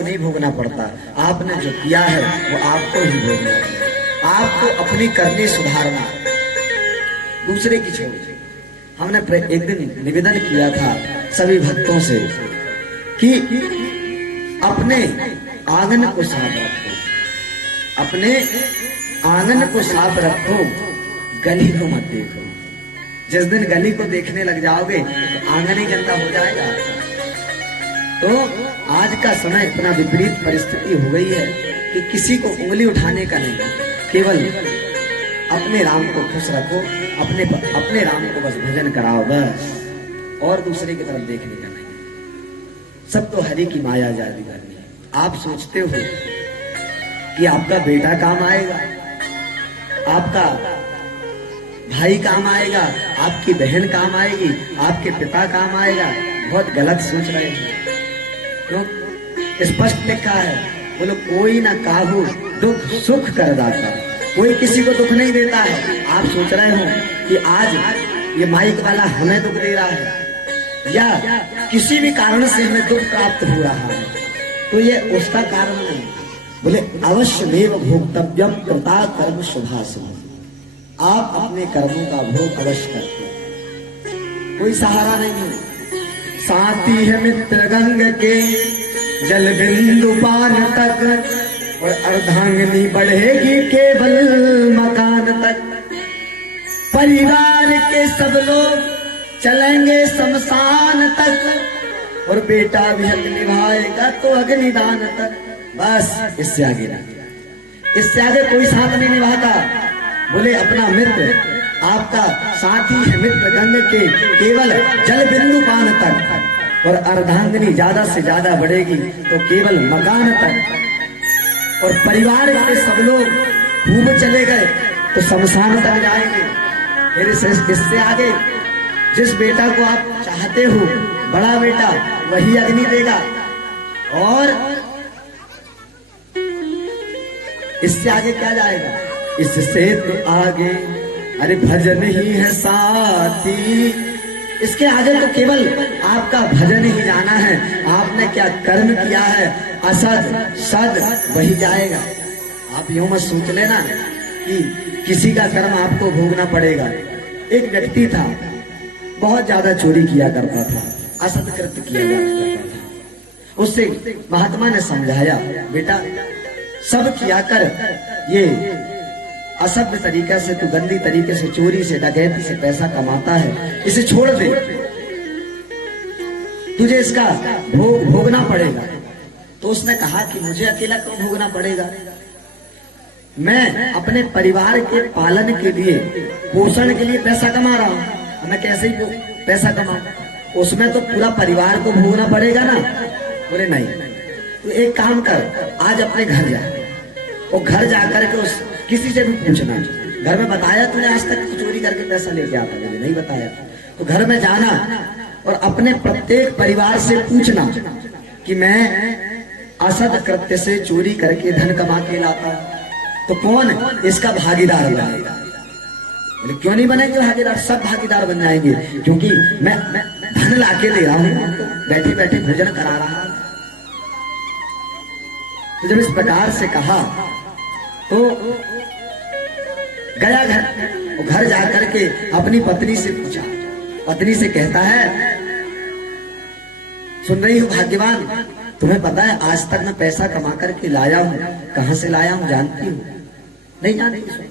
को नहीं भोगना पड़ता। आपने जो किया है वो आपको ही भोगना है। आपको अपनी करनी सुधारना, दूसरे की छोड़। हमने एक दिन निवेदन किया था सभी भक्तों से कि अपने आंगन को साफ रखो, अपने आंगन को साफ रखो, गली को मत देखो। जिस दिन गली को देखने लग जाओगे तो आंगन ही गंदा हो जाएगा। तो आज का समय इतना विपरीत परिस्थिति हो गई है कि किसी को उंगली उठाने का नहीं, केवल अपने राम को खुश रखो, अपने राम को बस भजन कराओ बस, और दूसरे की तरफ देखने का नहीं। सब तो हरि की माया जारी करनी है। आप सोचते हो कि आपका बेटा काम आएगा, आपका भाई काम आएगा, आपकी बहन काम आएगी, आपके पिता काम आएगा, बहुत गलत सोच रहे हैं। क्यों? स्पष्ट लिखा है, बोलो कोई ना काहू दुख सुख कर दाता, कोई किसी को दुख नहीं देता है। आप सोच रहे हो कि आज ये माइक वाला हमें दुख दे रहा है या किसी भी कारण से हमें दुख प्राप्त हो रहा है, तो ये उसका कारण नहीं। बोले अवश्य मेव भोक्तव्यम कृता कर्म शुभाशुभ। आप अपने कर्मों का भोग अवश्य करते हैं, कोई सहारा नहीं है। साथी है मित्र गंग के जल बिंदु पान तक, और अर्धांगिनी बढ़ेगी केवल मकान तक। परिवार के सब लोग चलेंगे शमशान तक, और बेटा भी हक निभाएगा तो अग्निदान तक। बस इससे आगे नहीं, इससे आगे कोई साथ नहीं निभाता। बोले अपना मित्र आपका साथी है मित्र गंग के केवल जल बिंदु पान तक, और अर्धांगिनी ज्यादा से ज्यादा बढ़ेगी तो केवल मकान तक। और परिवार के सब लोग खूब चले गए तो शमशान तक जाएंगे। फिर इससे आगे जिस बेटा को आप चाहते हो बड़ा बेटा, वही अग्नि देगा। और इससे आगे क्या जाएगा? इससे तो आगे अरे भजन ही है साथी। इसके आगे तो केवल आपका भजन ही जाना है। आपने क्या कर्म किया है, असद सद वही जाएगा। आप यूं मत सोच लेना कि किसी का कर्म आपको भोगना पड़ेगा। एक व्यक्ति था, बहुत ज्यादा चोरी किया करता था, असद कृत्य किया करता था। उससे महात्मा ने समझाया, बेटा सब किया कर, ये असभ्य तरीके से तू गंदी तरीके से चोरी से डकैती से पैसा कमाता है, इसे छोड़ दे, तुझे इसका भोगना पड़ेगा। तो उसने कहा कि मुझे अकेला क्यों भोगना पड़ेगा, मैं अपने परिवार के पालन के लिए पोषण के लिए पैसा कमा रहा हूं, मैं कैसे ही पैसा कमाऊं, उसमें तो पूरा परिवार को भोगना पड़ेगा ना। बोले नहीं, तो एक काम कर, आज अपने घर जा, और घर जाकर के उस किसी से भी पूछना, घर में बताया तूने आज तक चोरी करके पैसा लेके आता? मैंने नहीं बताया। तो घर में जाना और अपने प्रत्येक परिवार से पूछना कि मैं असद कृत्य से चोरी करके धन कमा के लाता, तो कौन इसका भागीदार बनेगा? बोले क्यों नहीं बनेंगे भागीदार? सब भागीदार बन जाएंगे, क्योंकि मैं धन लाके दे रहा हूं, बैठे बैठे भोजन करा रहा। तो जब इस प्रकार से कहा तो गया घर जाकर के अपनी पत्नी से पूछा। पत्नी से कहता है, सुन रही हो भाग्यवान, तुम्हें पता है आज तक मैं पैसा कमा करके लाया हूं, कहां से लाया हूं जानती हूँ? नहीं जानती।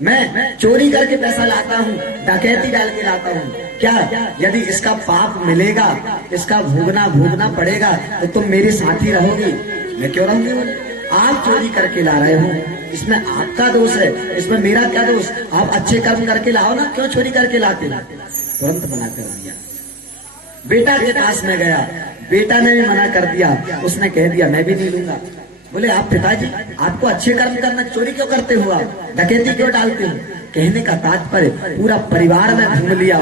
मैं चोरी करके पैसा लाता हूँ, डकैती डाल के लाता हूँ। क्या यदि इसका पाप मिलेगा, इसका भोगना पड़ेगा, तो तुम मेरे साथी रहोगी? मैं क्यों रहूंगी? आप चोरी करके ला रहे हो, इसमें आपका दोष है, इसमें मेरा क्या दोष? आप अच्छे कर्म करके लाओ ना, क्यों चोरी करके लाते? तुरंत मना कर दिया। बेटा के पास में गया, बेटा ने भी मना कर दिया। उसने कह दिया मैं भी नहीं लूंगा। बोले आप पिताजी, आपको अच्छे कर्म करना, चोरी क्यों करते हो, आप डकैती क्यों डालते हो? कहने का तात्पर्य पूरा परिवार में घूम लिया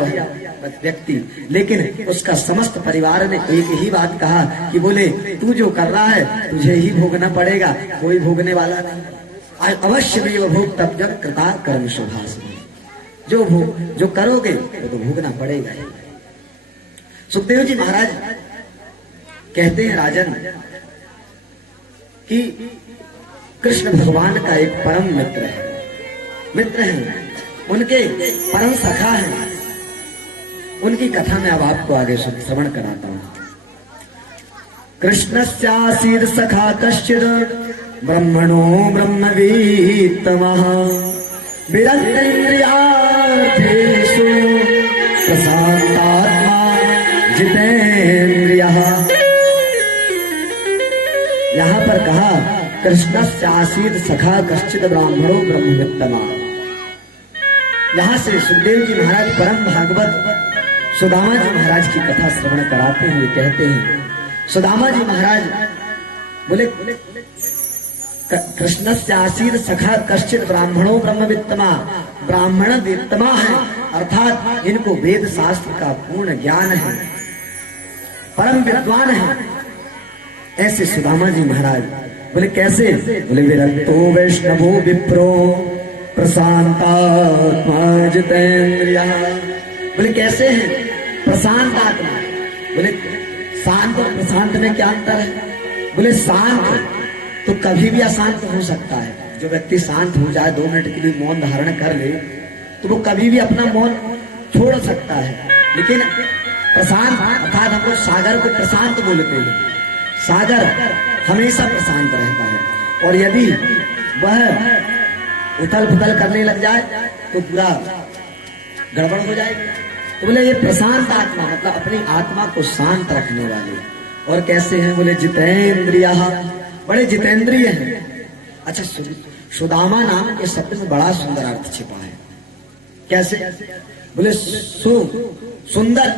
व्यक्ति, लेकिन उसका समस्त परिवार ने एक ही बात कहा कि बोले तू जो कर रहा है तुझे ही भोगना पड़ेगा, कोई भोगने वाला नहीं। अवश्य भी वो भोक्तव्यम कृता कर्म शुभाशुभ। जो करोगे तो भोगना पड़ेगा। सुखदेव जी महाराज कहते हैं, राजन कि कृष्ण भगवान का एक परम मित्र है, उनके परम सखा हैं। उनकी कथा में अब आपको आगे श्रवण कराता हूं। कृष्णस्यासीत् सखा कश्चित् ब्रह्मणो ब्रह्मवीत्तमः विरक्तेन्द्रियार्थेषु प्रशान्तात्मा जितेन्द्रियः। यहां पर कहा कृष्णस्यासीत् सखा कश्चित् ब्राह्मणो ब्रह्मवित्तमः। यहां से सुखदेव जी महाराज परम भागवत सुदामा जी महाराज की कथा श्रवण कराते हुए कहते हैं, सुदामा जी महाराज बोले कृष्णस्यासीत् सखा कश्चित् ब्राह्मणो ब्रह्मवित्तमा। ब्राह्मण वित्तमा है, अर्थात इनको वेद शास्त्र का पूर्ण ज्ञान है, परम विद्वान है। ऐसे सुदामा जी महाराज बोले कैसे? बोले विरक्तो वैष्णवो विप्रो प्रशांतात्मा जितेन्द्रियः। बोले कैसे हैं? प्रशांत आत्मा। बोले शांत और प्रशांत में क्या अंतर है? बोले शांत तो कभी भी अशांत हो सकता है। जो व्यक्ति शांत हो जाए, 2 मिनट के लिए मौन धारण कर ले, तो वो कभी भी अपना मौन छोड़ सकता है। लेकिन प्रशांत अर्थात हम लोग सागर को प्रशांत बोलते हैं। सागर हमेशा प्रशांत रहता है, और यदि वह उथल पुथल करने लग जाए तो पूरा गड़बड़ हो जाएगी। तो बोले ये प्रशांत आत्मा मतलब अपनी आत्मा को शांत रखने वाले। और कैसे हैं? बोले जितेंद्रियः, बड़े जितेंद्रिय हैं। अच्छा, सुदामा नाम के शब्द में बड़ा सुंदर अर्थ छिपा है। कैसे? बोले सुंदर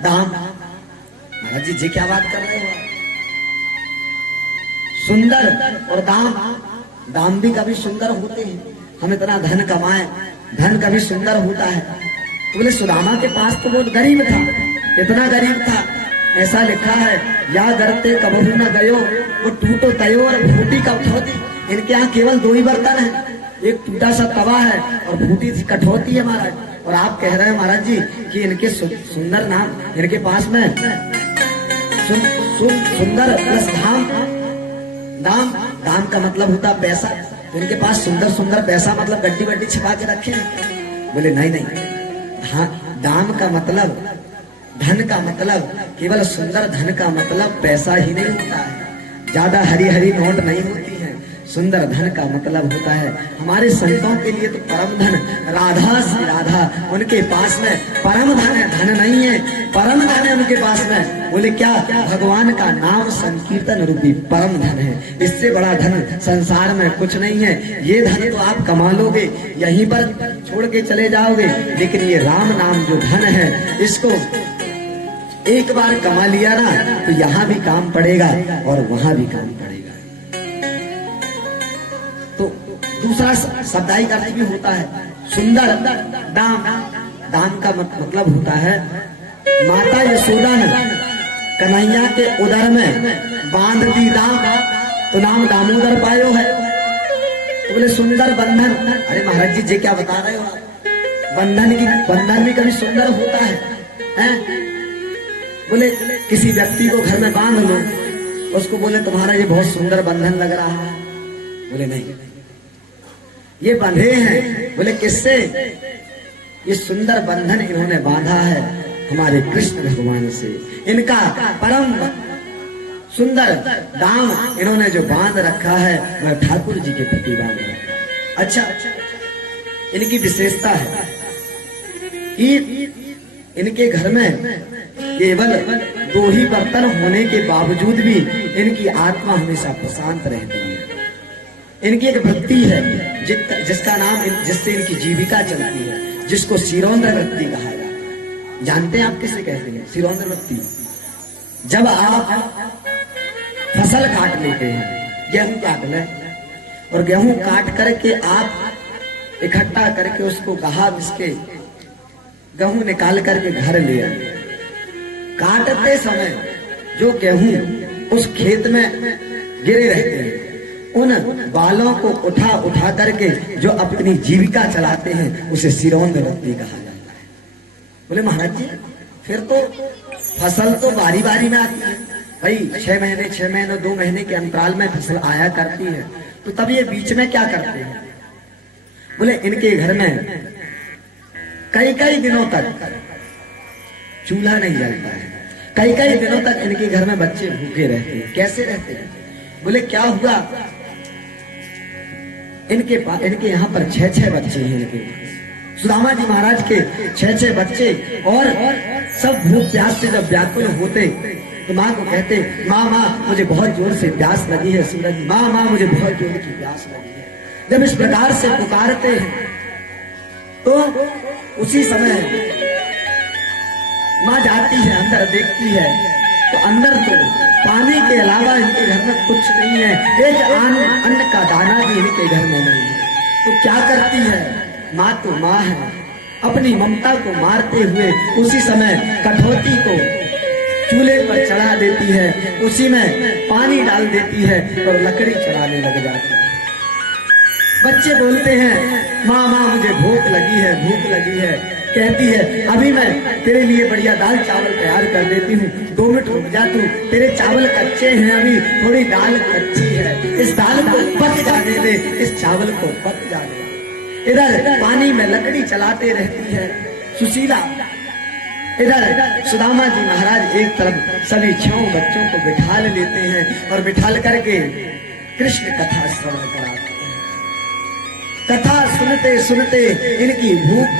दाम। महाराज जी क्या बात कर रहे हो? सुंदर और दाम भी कभी सुंदर होते हैं। हम इतना धन कमाए, धन कभी सुंदर होता है। तो बोले सुदामा के पास तो बहुत गरीब था, इतना गरीब था, ऐसा लिखा है या गरते कबहू न गयो वो टूटो तयो और फूटी का उठौती। इनके यहाँ केवल 2 ही बर्तन है, एक टूटा सा तवा है और फूटी सी कठौती है महाराज। और आप कह रहे हैं महाराज जी कि इनके सुंदर नाम, इनके पास में सुंदर प्लस दाम का मतलब होता पैसा। तो इनके पास सुंदर सुंदर पैसा मतलब गड्डी वड्डी छिपा के रखे हैं। बोले नहीं, दाम का मतलब, धन का मतलब, केवल सुंदर धन का मतलब पैसा ही नहीं होता है। ज्यादा हरी हरी नोट नहीं होती है। सुंदर धन का मतलब होता है, हमारे संतों के लिए तो परम धन राधा से राधा, उनके पास में परम धन है, धन नहीं है, परम धन है उनके पास में। बोले क्या? भगवान का नाम संकीर्तन रूपी परम धन है। इससे बड़ा धन संसार में कुछ नहीं है। ये धन तो आप कमा लोगे, यहीं पर छोड़ के चले जाओगे, लेकिन ये राम नाम जो धन है, इसको एक बार कमा लिया ना तो यहाँ भी काम पड़ेगा और वहां भी काम पड़ेगा। तो दूसरा शब्दायिक अर्थ भी होता है सुंदर दाम का मतलब होता है माता यशोदा ने कन्हैया के उदर में बांध दी दाम तो नाम दामोदर पायो है। तो बोले सुंदर बंधन। अरे महाराज जी क्या बता रहे हो आप? बंधन भी कभी सुंदर होता है? बोले किसी व्यक्ति को घर में बांध लो, उसको बोले तुम्हारा ये बहुत सुंदर बंधन लग रहा है। बोले नहीं, ये बंधे हैं। बोले किससे? ये सुंदर बंधन इन्होंने बांधा है हमारे कृष्ण भगवान से। इनका परम सुंदर दाम इन्होंने जो बांध रखा है वह ठाकुर जी के प्रति बांध रखा है। अच्छा, इनकी विशेषता है कि इनके घर में केवल 2 ही बर्तन होने के बावजूद भी इनकी आत्मा हमेशा प्रशांत रहती है। इनकी एक वृत्ति है जिसका नाम, जिससे इनकी जीविका चलती है, जिसको सिरोंद्र वृत्ति कहा जाता है। जानते हैं आप किसे कहते हैं? सिरोंद्र वृत्ति। जब आप फसल काट लेते हैं, गेहूं काट लें, और गेहूं काट करके आप इकट्ठा करके उसको गहा इसके गेहूं निकाल करके घर ले आए। काटते समय जो गेहूं उस खेत में गिरे रहते हैं, उन बालों को उठा करके जो अपनी जीविका चलाते हैं उसे सिरोंद्र वृत्ति कहा जाता है। बोले महाराज जी फिर तो फसल तो बारी बारी में आती है, भाई 6 महीने 2 महीने के अंतराल में फसल आया करती है, तो तब ये बीच में क्या करते हैं? बोले इनके घर में कई कई दिनों तक चूल्हा नहीं जलता है, कई कई दिनों तक इनके घर में बच्चे भूखे रहते हैं। कैसे रहते हैं? बोले क्या हुआ, इनके यहाँ पर 6 बच्चे हैं। इनके सुदामा जी महाराज के 6 बच्चे, और सब भूख प्यास से जब व्याकुल होते तो माँ को कहते, माँ मुझे बहुत जोर से प्यास लगी है सूरज, माँ मुझे बहुत जोर की प्यास लगी है। जब इस प्रकार से पुकारते हैं तो उसी समय माँ जाती है अंदर, देखती है तो अंदर तो पानी के अलावा इनके घर में कुछ नहीं है, एक अन्न का दाना भी इनके घर में नहीं है। तो क्या करती है? माँ तो माँ है, अपनी ममता को मारते हुए उसी समय कठौती को चूल्हे पर चढ़ा देती है, उसी में पानी डाल देती है और लकड़ी चढ़ाने लग जाती है। बच्चे बोलते हैं, माँ मुझे भूख लगी है, भूख लगी है। कहती है, अभी मैं तेरे लिए बढ़िया दाल चावल तैयार कर देती हूँ, 2 मिनट रुक जा तू, तेरे चावल कच्चे हैं, अभी थोड़ी दाल कच्ची है, इस दाल को पक जाने दे, इस चावल को पक जाने दे। इधर पानी में लकड़ी चलाते रहती है सुशीला, इधर सुदामा जी महाराज एक तरफ सभी 6 बच्चों को बिठा लेते हैं और बिठाल करके कृष्ण कथा श्रवण कराते हैं। कथा सुनते सुनते इनकी भूख,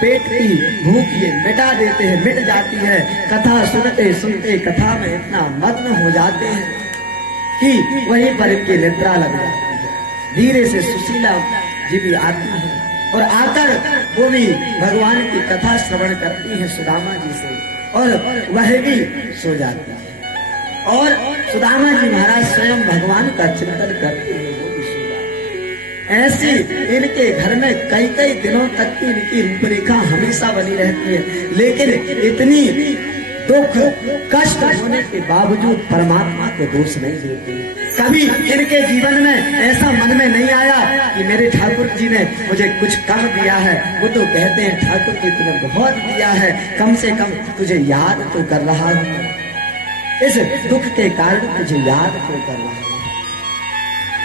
पेट की भूख ये मिटा देते हैं, मिट जाती है। कथा सुनते सुनते कथा में इतना मग्न हो जाते हैं कि वहीं पर इनकी निद्रा लग जाती है। धीरे से सुशीला जी भी आती है और आकर वो भी भगवान की कथा श्रवण करती है सुदामा जी से, और वह भी सो जाती है। और सुदामा जी महाराज स्वयं भगवान का चिंतन करते हैं, वो भी सो जाते हैं। ऐसी इनके घर में कई कई दिनों तक की इनकी रूपरेखा हमेशा बनी रहती है, लेकिन इतनी दुख कष्ट होने के बावजूद परमात्मा को दोष नहीं देते। कभी इनके जीवन में ऐसा मन में नहीं आया कि मेरे ठाकुर जी ने मुझे कुछ कम दिया है। वो तो कहते हैं, ठाकुर जी तूने बहुत दिया है, कम से कम तुझे याद तो कर रहा हूँ, इस दुख के कारण तुझे याद तो कर रहा हूँ।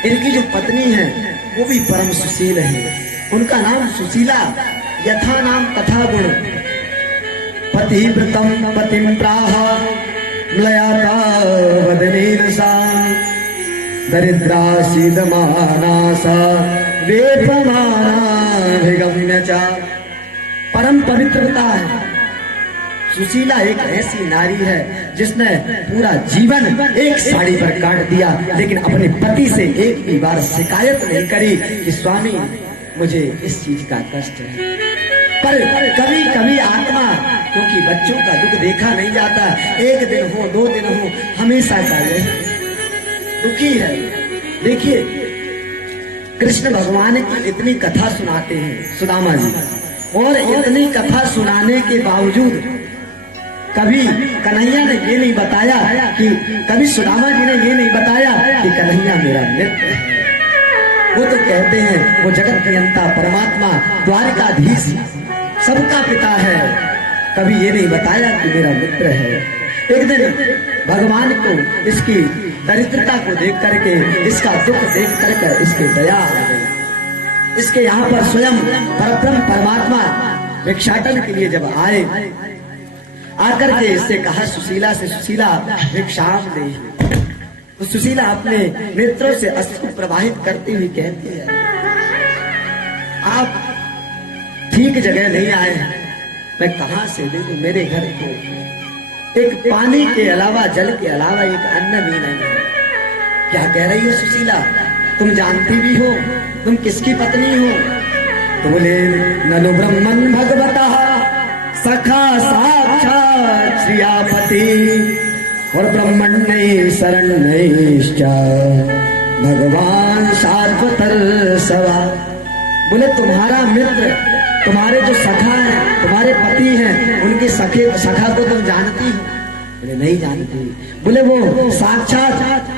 इनकी जो पत्नी है वो भी परम सुशील है, उनका नाम सुशीला, यथा नाम तथा गुण, पतिव्रतम पतिम प्राह म्लयाता वदनेरसा दरिद्रा सीदमानासा वेपमानाभिगम्य च। परम पवित्रता है। सुशीला एक ऐसी नारी है जिसने पूरा जीवन एक साड़ी पर काट दिया, लेकिन अपने पति से एक भी बार शिकायत नहीं करी कि स्वामी मुझे इस चीज का कष्ट है। पर कभी कभी आत्मा, क्योंकि बच्चों का दुख देखा नहीं जाता, 1 दिन हो 2 दिन हो, हमेशा का यही दुखी है। देखिए कृष्ण भगवान की इतनी कथा सुनाते हैं सुदामा जी, और इतनी कथा सुनाने के बावजूद कभी कन्हैया ने ये नहीं बताया कि, कभी सुदामा जी ने ये नहीं बताया कि कन्हैया मेरा मित्र है। वो तो कहते हैं वो जगत नियंता परमात्मा द्वारिकाधीश सबका पिता है, कभी ये नहीं बताया कि मेरा मित्र है। एक दिन भगवान को इसकी दरिद्रता को देख करके, इसका दुख देख करके इसके दया आ गई। इसके यहाँ पर स्वयं परब्रह्म परमात्मा भिक्षाटन के लिए जब आए, आकर के इससे कहा सुशीला से, सुशीला भिक्षाम दे। तो सुशीला अपने नेत्रों से अश्रु प्रवाहित करती हुई कहती है, आप ठीक जगह नहीं आए, मैं कहां से दे दूं? मेरे घर को एक पानी के अलावा, जल के अलावा एक अन्न भी नहीं है। क्या कह रही हो सुशीला? तुम जानती भी हो तुम किसकी पत्नी हो? तो बोले, ननु ब्रह्मन भगवता सखा साक्षात श्रियापति और ब्रह्मण्य शरणैश्च भगवान सार्वतर सवा। बोले तुम्हारा मित्र, तुम्हारे जो सखा है, तुम्हारे पति हैं, उनके सखा को तुम जानती हो? बोले नहीं जानती। बोले वो साक्षात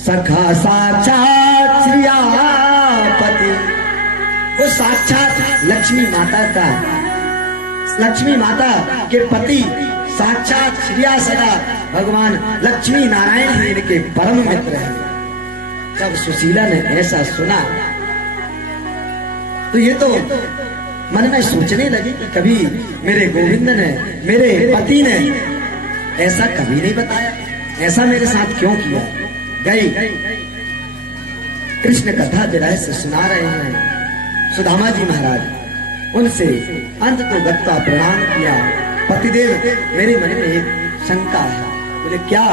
सखा साक्षात श्रियापति, वो साक्षात लक्ष्मी माता का, लक्ष्मी माता के पति साक्षात श्रिया सदा भगवान लक्ष्मी नारायण ही इनके परम मित्र हैं। जब सुशीला ने ऐसा सुना तो ये तो मन में सोचने लगी कि कभी मेरे गोविंद ने, मेरे पति ने ऐसा कभी नहीं बताया, ऐसा मेरे साथ क्यों किया। गई कृष्ण कथा विरह से सुना रहे हैं सुदामा जी महाराज, उनसे अंत तो गत्ता प्रणाम किया। पतिदेव, मेरे मन में एक शंका है। बोले क्या?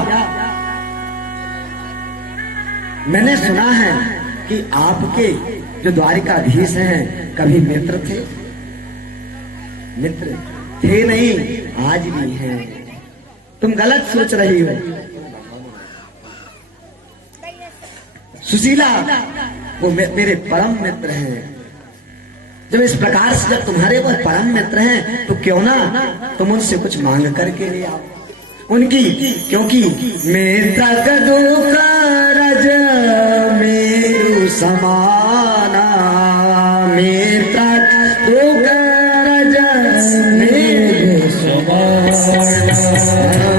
मैंने सुना है कि आपके जो द्वारिकाधीश हैं कभी मित्र थे। मित्र थे नहीं, आज भी हैं। तुम गलत सोच रही हो। सुशीला वो मेरे परम मित्र हैं। जब इस प्रकार से जब तुम्हारे वो परम मित्र हैं तो क्यों ना तुम उनसे कुछ मांग करके ले आओ उनकी, क्योंकि मित्र दुख रज मेरु समाना, मित्र दुख रज मेरु समाना,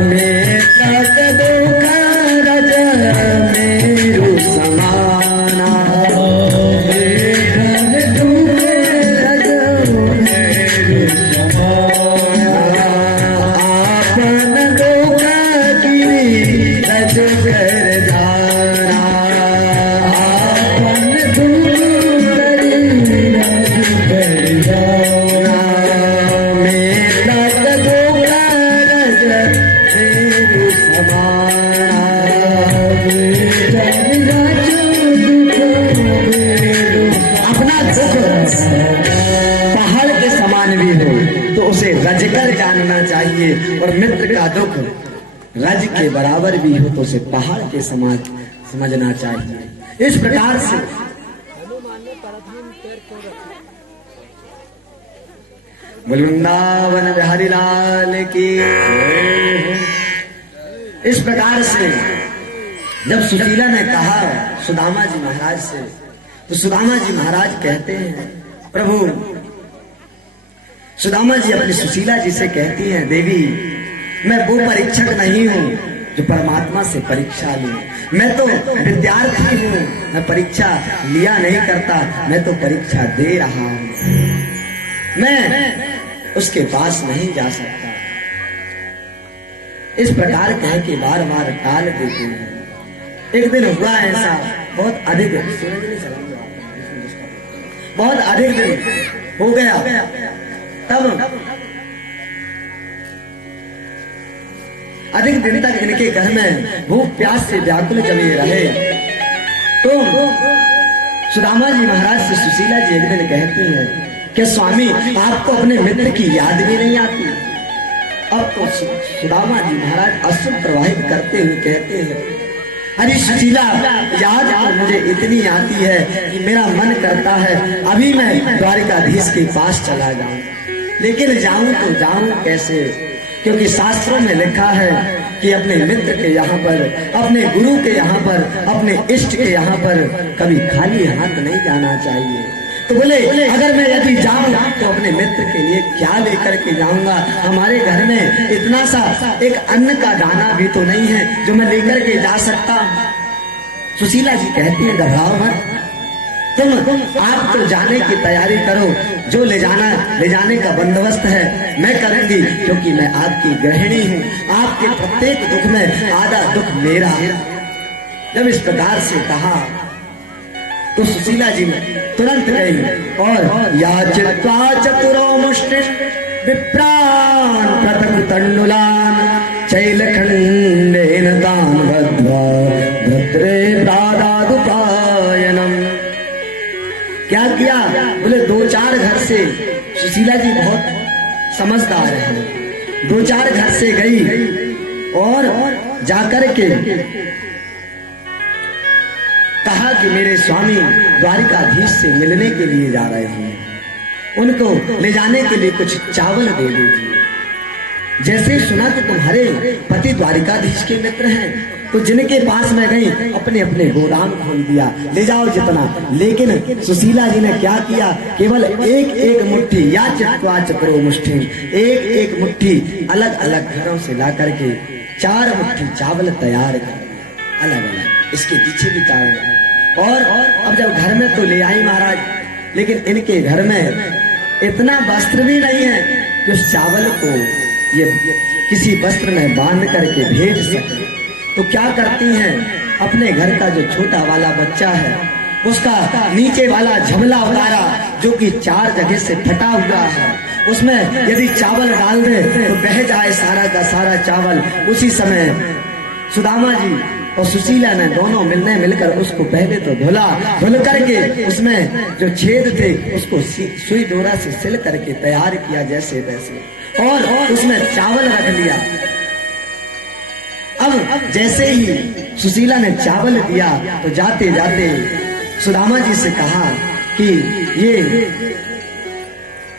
मित्र दुख रज मेरु समाना, और मित्र का दुख रज के बराबर भी हो तो उसे पहाड़ के समान समझना चाहिए। इस प्रकार से वृंदावन बिहारी लाल की। इस प्रकार से जब सुशीला ने कहा सुदामा जी महाराज से, तो सुदामा जी महाराज कहते हैं प्रभु, सुदामा जी अपनी सुशीला जी से कहती हैं, देवी मैं वो परीक्षक नहीं हूँ जो परमात्मा से परीक्षा लूं। मैं तो विद्यार्थी हूँ, मैं परीक्षा लिया नहीं करता, मैं तो परीक्षा दे रहा हूँ। मैं उसके पास नहीं जा सकता। इस प्रकार कह के बार बार टाल देते हैं। एक दिन हुआ ऐसा, बहुत अधिक दिन हो गया। तब अधिक दिन तक इनके घर में भूख प्यास से व्याकुल जमे रहे। तो सुदामा जी महाराज से सुशीला जी एक दिन कहती हैं कि स्वामी आपको अपने मित्र की याद भी नहीं आती। अब तो सुदामा जी महाराज अश्रु प्रवाहित करते हुए कहते हैं, अरे सुशीला याद तो मुझे इतनी आती है कि मेरा मन करता है अभी मैं द्वारिकाधीश के पास चला जाऊं, लेकिन जाऊं तो जाऊं कैसे, क्योंकि शास्त्रों में लिखा है कि अपने मित्र के यहाँ पर, अपने गुरु के यहाँ पर, अपने इष्ट के यहाँ पर कभी खाली हाथ नहीं जाना चाहिए। तो बोले अगर मैं यदि जाऊं तो अपने मित्र के लिए क्या लेकर के जाऊंगा? हमारे घर में इतना सा एक अन्न का दाना भी तो नहीं है जो मैं लेकर के जा सकता। सुशीला जी कहती है घबराओ मत, तुम आप तो जाने की तैयारी करो, जो ले जाने का बंदोबस्त है मैं करूंगी, क्योंकि मैं आपकी गृहिणी हूँ। आपके प्रत्येक दुख में आधा दुख मेरा। जब इस प्रकार से कहा तो सुशीला जी ने तुरंत गई और याचित्वा चतुरो मुष्टि विप्रान पृथक तंडुलान शैलखंडेन तान बद्ध्वा भद्रे प्रादादुपायनम। क्या किया? बोले 2-4 घर से, सुशीला जी बहुत समझदार है, 2-4 घर से गई और जाकर के कहा कि मेरे स्वामी द्वारिकाधीश से मिलने के लिए जा रहे हैं, उनको ले जाने के लिए कुछ चावल दे दीजिए। जैसे सुना कि तुम्हारे पति द्वारिकाधीश के मित्र हैं तो जिनके पास में गई अपने अपने गोदाम खोल दिया, ले जाओ जितना। लेकिन सुशीला जी ने क्या किया, केवल एक एक मुट्ठी या चित्वा चक्रो मुष्ठि, एक एक मुट्ठी अलग अलग घरों से ला करके 4 मुट्ठी चावल तैयार कर दिया अलग अलग। इसके पीछे भी कारण। और अब जब घर में तो ले आई महाराज, लेकिन इनके घर में इतना वस्त्र भी नहीं है कि उस चावल को ये किसी वस्त्र में बांध करके भेज सके। तो क्या करती हैं, अपने घर का जो छोटा वाला बच्चा है उसका नीचे वाला झबला उतारा जो कि 4 जगह से फटा हुआ है, उसमें यदि चावल डाल दे तो बह जाए सारा का सारा चावल। उसी समय सुदामा जी और सुशीला ने दोनों मिलकर उसको पहले तो धुल करके उसमें जो छेद थे उसको सुई डोरा से सिल करके तैयार किया जैसे तैसे, और उसमें चावल रख लिया। अब जैसे ही सुशीला ने चावल दिया तो जाते जाते सुदामा जी से कहा कि ये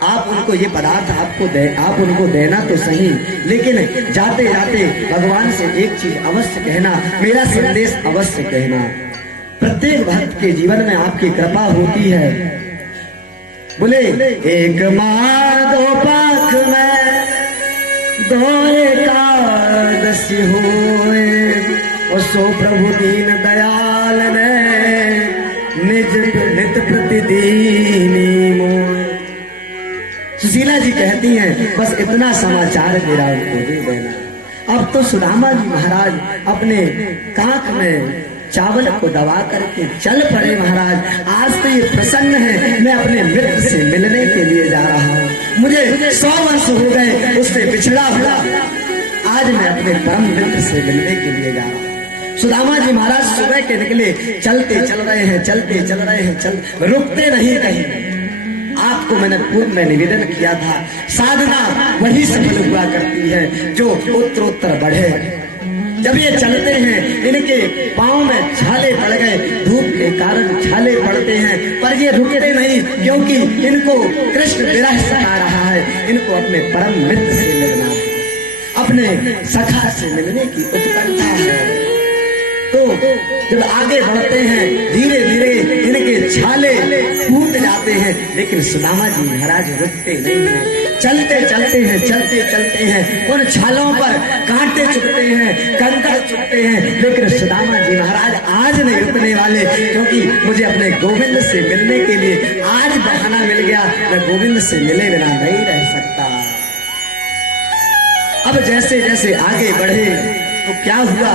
आप उनको ये पदार्थ आप उनको देना तो सही, लेकिन जाते जाते भगवान से एक चीज अवश्य कहना, मेरा संदेश अवश्य कहना। प्रत्येक भक्त के जीवन में आपकी कृपा होती है। बोले एक माँ 2 पाख में 2 एकादशी होए, और सो प्रभु दीन दयाल ने निज नित प्रतिदीनी मोए। सुशीला जी कहती हैं बस इतना समाचार मेरा उनको दे देना। अब तो सुदामा जी महाराज अपने कांख में चावल को दबा करके चल पड़े। महाराज आज तो ये प्रसन्न है, मैं अपने मित्र से मिलने के लिए जा रहा हूँ। मुझे 100 वर्ष हो गए उससे बिछड़ा हुआ, आज मैं अपने परम मित्र से मिलने के लिए जा रहा हूँ। सुदामा जी महाराज सुबह के निकले, चलते चल रहे हैं, चलते चल रहे हैं, रुकते नहीं कहीं। आपको मैंने पूर्व में निवेदन किया था, साधना वही सफल हुआ करती है जो उत्तरोत्तर बढ़े। जब ये चलते हैं इनके पाँव में छाले पड़ गए, धूप के कारण छाले पड़ते हैं, पर ये रुकते नहीं क्योंकि इनको कृष्ण विरह सता रहा है। इनको अपने परम मित्र से मिलना है, अपने सखा से मिलने की उत्कंठा है। तो जब आगे बढ़ते हैं धीरे धीरे इनके छाले टूट जाते हैं, लेकिन सुदामा जी महाराज रुकते नहीं हैं। चलते चलते हैं, उन छालों पर कांटे चुभते हैं, कंकड़ चुभते हैं, लेकिन सुदामा जी महाराज आज नहीं रुकने वाले, क्योंकि मुझे अपने गोविंद से मिलने के लिए आज बहाना मिल गया, मैं गोविंद से मिले बिना नहीं रह सकता। अब जैसे जैसे आगे बढ़े तो क्या हुआ,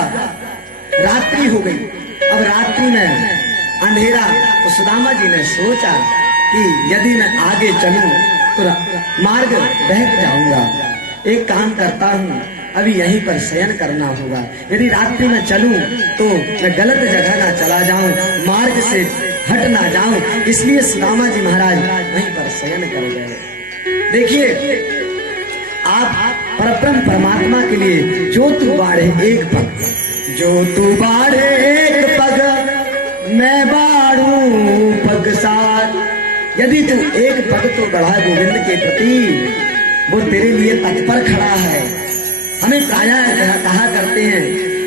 रात्रि हो गई। अब रात्रि में अंधेरा, तो सुदामा जी ने सोचा कि यदि मैं आगे चलूं तो मार्ग बहक जाऊंगा। एक काम करता हूं, अभी यहीं पर शयन करना होगा। यदि रात्रि में चलूं तो मैं गलत जगह ना चला जाऊं, मार्ग से हट ना जाऊं, इसलिए सुदामा जी महाराज वहीं पर शयन कर गए। देखिए आप परब्रह्म परमात्मा के लिए जो तू बाढ़े एक पग, जो तू बाढ़े एक पग, मैं बाढ़ू पग 7। यदि तू एक पग तो बढ़ा गोविंद के प्रति, वो तेरे लिए तत्पर खड़ा है। हमें प्रायः कहा करते हैं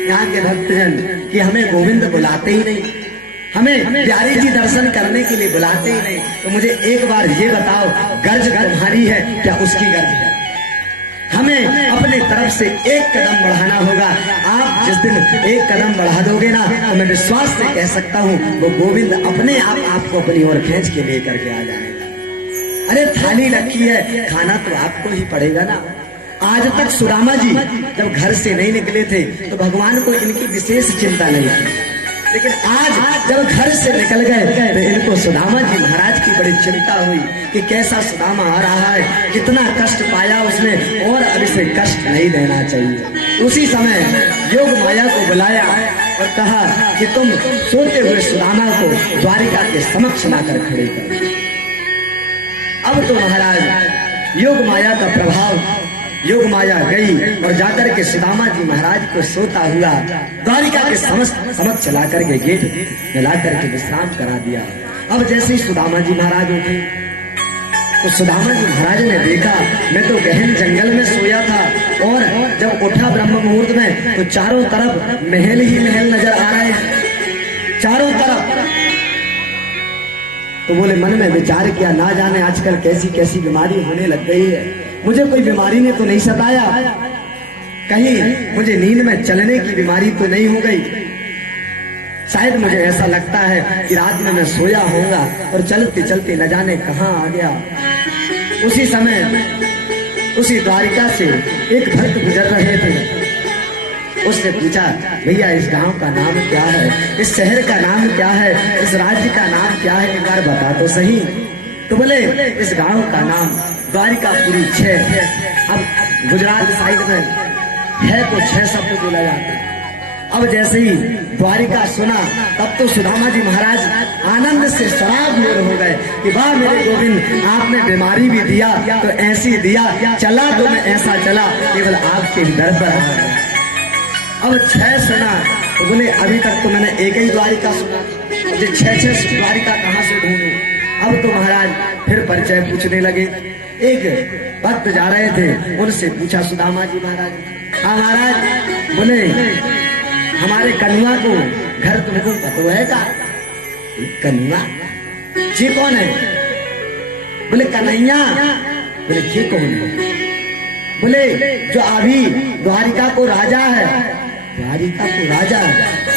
यहाँ के भक्तजन कि हमें गोविंद बुलाते ही नहीं, हमें प्यारी जी दर्शन करने के लिए बुलाते ही नहीं। तो मुझे एक बार ये बताओ, गर्ज तुम्हारी है क्या उसकी गर्ज है? हमें अपने तरफ से एक कदम बढ़ाना होगा। आप जिस दिन एक कदम बढ़ा दोगे ना, तो मैं विश्वास से कह सकता हूँ वो गोविंद अपने आप आपको अपनी ओर खींच के लेकर के आ जाएगा। अरे थाली रखी है, खाना तो आपको ही पड़ेगा ना। आज तक सुदामा जी जब घर से नहीं निकले थे तो भगवान को इनकी विशेष चिंता नहीं थी, लेकिन आज जब घर से निकल गए तो इनको सुदामा जी महाराज की बड़ी चिंता हुई कि कैसा सुदामा आ रहा है, कितना कष्ट पाया उसने और अब इसे कष्ट नहीं देना चाहिए। उसी समय योग माया को बुलाया और कहा कि तुम सोते हुए सुदामा को द्वारिका के समक्ष लाकर खड़े करो। अब तो महाराज योग माया का प्रभाव, योग माया गई और जाकर के सुदामा जी महाराज को सोता हुआ द्वारिका के समक्ष ला करके गेट में ला करके विश्राम करा दिया। अब जैसे ही सुदामा जी महाराज उठे तो सुदामा जी महाराज ने देखा मैं तो गहन जंगल में सोया था, और जब उठा ब्रह्म मुहूर्त में तो चारों तरफ महल ही महल नजर आ रहे हैं, चारों तरफ। तो बोले मन में विचार किया, ना जाने आजकल कैसी कैसी बीमारी होने लग गई है, मुझे कोई बीमारी ने तो नहीं सताया, कहीं मुझे नींद में चलने की बीमारी तो नहीं हो गई। शायद मुझे ऐसा लगता है कि रात में मैं सोया होऊंगा और चलते चलते न जाने कहां आ गया। उसी समय उसी द्वारिका से एक भक्त गुजर रहे थे। उसने पूछा, भैया इस गांव का नाम क्या है, इस शहर का नाम क्या है, इस राज्य का नाम क्या है, एक बार बता तो सही। तो बोले इस गांव का नाम द्वारिकापुरी 6 है। अब गुजरात साइड में है तो 6 शब्द बोला जाता है। अब जैसे ही द्वारिका सुना तब तो सुदामा जी महाराज आनंद से सराबोर हो गए कि वाह मेरे गोविंद, आपने बीमारी भी दिया तो ऐसी दिया, चला तो मैं ऐसा चला, केवल आपके दर पर आ गया। अब 6 सुना तो बोले अभी तक तो मैंने एक ही द्वारिका सुना, मुझे 6 द्वारिका कहाँ से ढूंढूं। अब तो महाराज फिर परिचय पूछने लगे। एक भक्त जा रहे थे, उनसे पूछा सुदामा जी महाराज, हाँ महाराज, बोले हमारे कन्वा को घर तुमको पता है का? कन्वा जी कौन है? बोले कन्हैया। बोले जी कौन है? बोले जो अभी द्वारिका को राजा है। द्वारिका को राजा?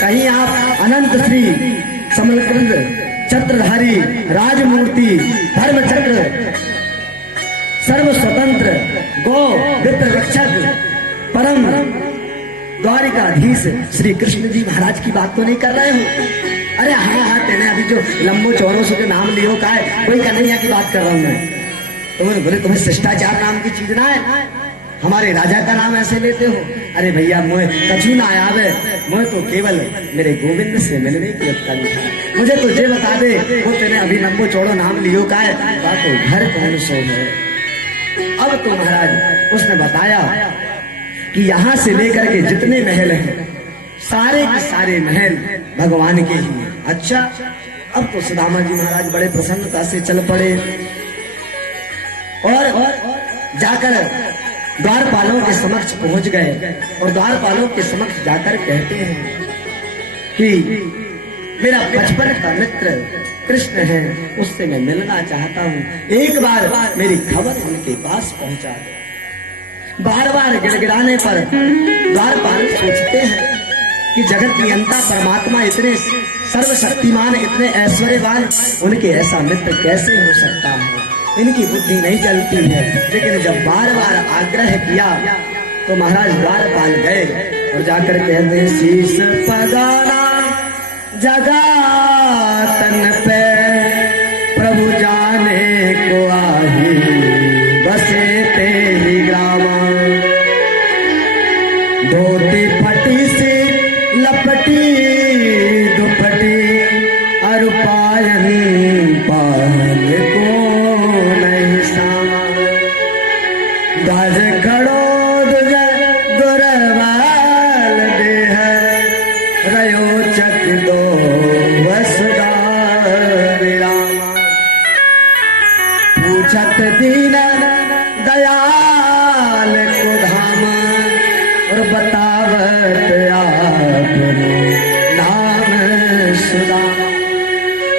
कहीं आप अनंत श्री समलकृत छत्रधारी राजमूर्ति धर्म चक्र सर्व स्वतंत्र गो विप्र रक्षक परम द्वारिकाधीश श्री कृष्ण जी महाराज की बात तो नहीं कर रहे हो? अरे हाँ, तेने अभी जो लंबो चौरों से जो नाम लियो का है, कोई कन्हैया की बात कर रहा हूँ मैं। तो बोले तुम्हें शिष्टाचार नाम की चीज ना है, हमारे राजा का नाम ऐसे लेते हो? अरे भैया मोह कछु ना आवे, मोह तो केवल मेरे गोविंद से मिलने की उत्कंठा, मुझे तो ये बता दे वो तेने अभी लंबो चौड़ो नाम लियो का है, तो घर कौन सो है? अब तो महाराज उसने बताया कि यहाँ से लेकर के जितने महल हैं सारे के सारे महल भगवान के ही हैं। अच्छा, अब तो सुदामा जी महाराज बड़े प्रसन्नता से चल पड़े और जाकर द्वारपालों के समक्ष पहुंच गए और द्वारपालों के समक्ष जाकर कहते हैं कि मेरा बचपन का मित्र कृष्ण है, उससे मैं मिलना चाहता हूँ, एक बार मेरी खबर उनके पास पहुंचा दो। बार बार गिड़गिड़ाने पर द्वारपाल सोचते हैं कि जगत नियंता परमात्मा इतने सर्वशक्तिमान, इतने ऐश्वर्यवान, उनके ऐसा मित्र कैसे हो सकता है? इनकी बुद्धि नहीं चलती है। लेकिन जब बार बार आग्रह किया तो महाराज द्वारपाल गए और जाकर कहते, शीश पगाना जगा तन पे प्रभु जाने को आही, बसे तेरी ग्रामा, धोती फटी से लपटी दुपटी, अरु पायन पान को नहीं सामा, गज खड़ो दुरवाल देह, रयो चक दो वसुदा विरामा, पूछत दीन दयाल को धामा, और बतावत आपनो नाम सुदामा।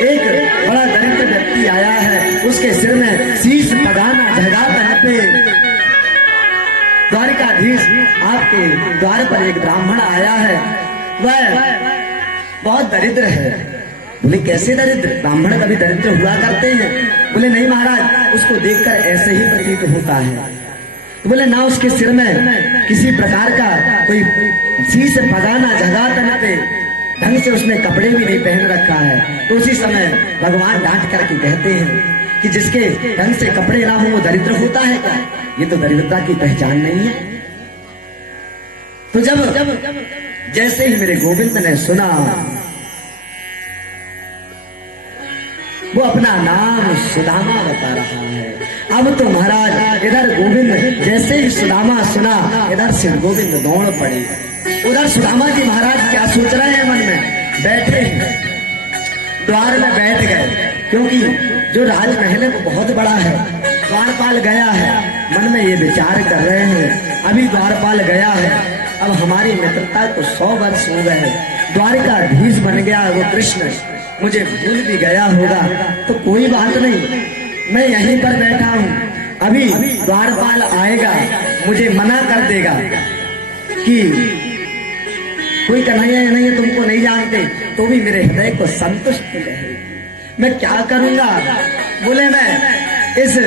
एक बड़ा दरिद्र व्यक्ति आया है, उसके सिर में शीश पगाना झगा पे। द्वारिकाधीश आपके द्वार पर एक ब्राह्मण आया है, वह बहुत दरिद्र है। बोले कैसे दरिद्र? ब्राह्मण कभी दरिद्र हुआ करते हैं? बोले नहीं महाराज, उसको देखकर ऐसे ही प्रतीत होता है। तो बोले ना उसके सिर में किसी प्रकार का कोई शीश पगाना झगा तन पे, ढंग से उसने कपड़े भी नहीं पहन रखा है। तो उसी समय भगवान डांट करके कहते हैं कि जिसके ढंग से कपड़े ना हो वो दरिद्र होता है क्या? ये तो दरिद्रता की पहचान नहीं है। तो जब जैसे ही मेरे गोविंद ने सुना, वो अपना नाम सुदामा बता रहा है। अब तो महाराज इधर गोविंद जैसे ही सुदामा सुना, इधर से गोविंद दौड़ पड़े। उधर सुदामा जी महाराज क्या सोच रहे हैं मन में? बैठे द्वार में बैठ गए, क्योंकि जो राजमहल है वो बहुत बड़ा है। द्वारपाल गया है, मन में ये विचार कर रहे हैं, अभी द्वारपाल गया है, अब हमारी मित्रता को 100 वर्ष हो गए, द्वारिकाधीश बन गया वो कृष्ण, मुझे भूल भी गया होगा, तो कोई बात नहीं, मैं यहीं पर बैठा हूँ, अभी द्वारपाल आएगा, मुझे मना कर देगा कि कोई कन्हैया नहीं है, तुमको नहीं जानते, तो भी मेरे हृदय को संतुष्टि रहे। मैं क्या करूंगा? बोले मैं इस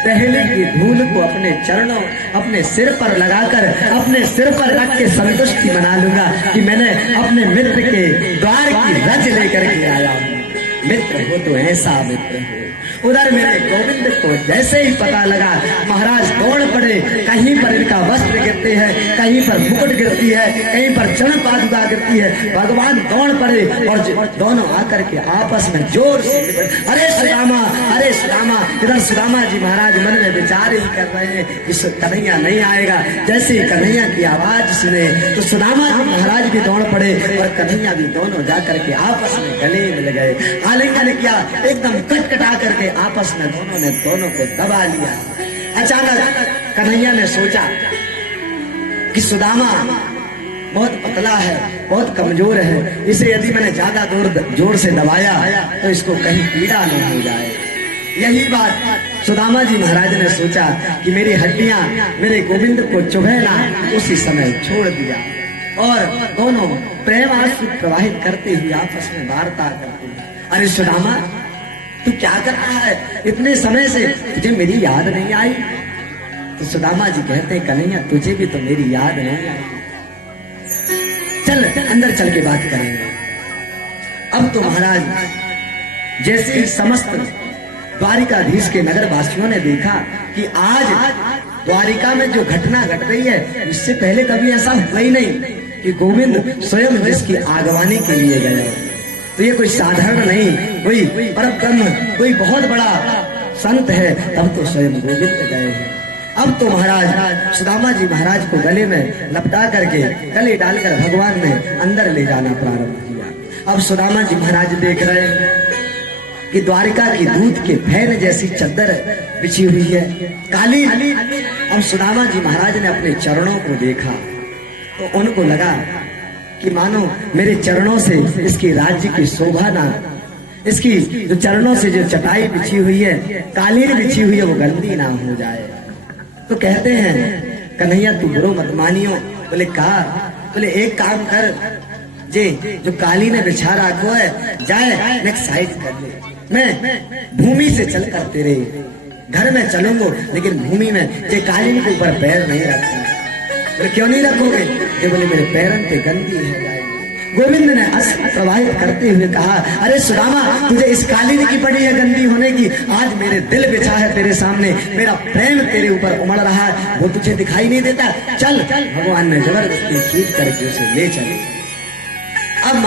पहले की धूल को अपने चरणों, अपने सिर पर लगाकर, अपने सिर पर रख के संतुष्टि मना लूंगा कि मैंने अपने मित्र के द्वार की रज लेकर के आया हूं। मित्र हो तो ऐसा मित्र हो। उधर मेरे गोविंद को जैसे ही पता लगा, महाराज दौड़ पड़े, कहीं पर इनका वस्त्र गिरते हैं, कहीं पर मुकुट गिरती है, कहीं पर चरण पादुका गिरती है, भगवान दौड़ पड़े और दोनों आकर के आपस में जोर से अरे सुदामा, अरे सुदामा। इधर सुदामा जी महाराज मन में विचार ही कर रहे हैं इस कन्हैया नहीं आएगा। जैसे ही कन्हैया की आवाज सुने तो सुदामा जी महाराज भी दौड़ पड़े और कन्हैया भी, दोनों जाकर के आपस में गले मिल गए, आलिंगन किया, एकदम कटकटा करके आपस में दोनों को दबा लिया। अचानक कन्हैया ने सोचा कि सुदामा बहुत पतला है, बहुत कमजोर है, इसे यदि मैंने ज्यादा जोर से दबाया तो इसको कहीं पीड़ा न हो जाए। यही बात सुदामा जी महाराज ने सोचा कि मेरी हड्डियां मेरे गोविंद को चुभे ना, उसी समय छोड़ दिया और दोनों प्रेम आंसू प्रवाहित करते हुए आपस में वार्ता करते हैं। अरे सुदामा, तू क्या कर रहा है? इतने समय से तुझे मेरी याद नहीं आई? तो सुदामा जी कहते हैं, कन्हैया तुझे भी तो मेरी याद नहीं आई, चल अंदर चल के बात करेंगे। अब तो महाराज जैसे ही समस्त द्वारिकाधीश के नगर वासियों ने देखा कि आज द्वारिका में जो घटना घट रही है, इससे पहले कभी ऐसा हुआ ही नहीं कि गोविंद स्वयं जिसकी आगवानी के लिए गए, तो ये कोई साधारण नहीं, कोई परम ब्रह्म, कोई बहुत बड़ा संत है, तब तो स्वयं गोविंद गए हैं। अब तो महाराज सुदामा जी महाराज को गले में लपटा करके, गले डालकर भगवान ने अंदर ले जाना प्रारंभ किया। अब सुदामा जी महाराज देख रहे हैं कि द्वारिका की दूध के फैन जैसी चद्दर बिछी हुई है, काली। अब सुदामा जी महाराज ने अपने चरणों को देखा तो उनको लगा कि मानो मेरे चरणों से इसकी राज्य की शोभा ना, इसकी जो चरणों से जो चटाई बिछी हुई है, कालीन बिछी हुई है, वो गंदी ना हो जाए। तो कहते हैं, कन्हैया तू बुरो मत मानियो। बोले कहा? बोले एक काम कर, जे जो कालीन बिछा रखो है, जाए नेक्स्ट साइड कर ले, मैं भूमि से चल कर तेरे घर में चलूंगा, लेकिन भूमि में जे कालीन के ऊपर पैर नहीं रखूंगा। बोले क्यों नहीं रखोगे? ये बोले मेरे पैरन पे गंदी है जाएगी। गोविंद ने अश्रु प्रवाहित करते हुए कहा, अरे सुदामा, तुझे इस कालीन की पड़ी है गंदी होने की? आज मेरे दिल बिछा है तेरे सामने, मेरा प्रेम तेरे ऊपर उमड़ रहा है, वो तुझे दिखाई नहीं देता? चल। भगवान ने जबरदस्ती खींच करके उसे ले चले। अब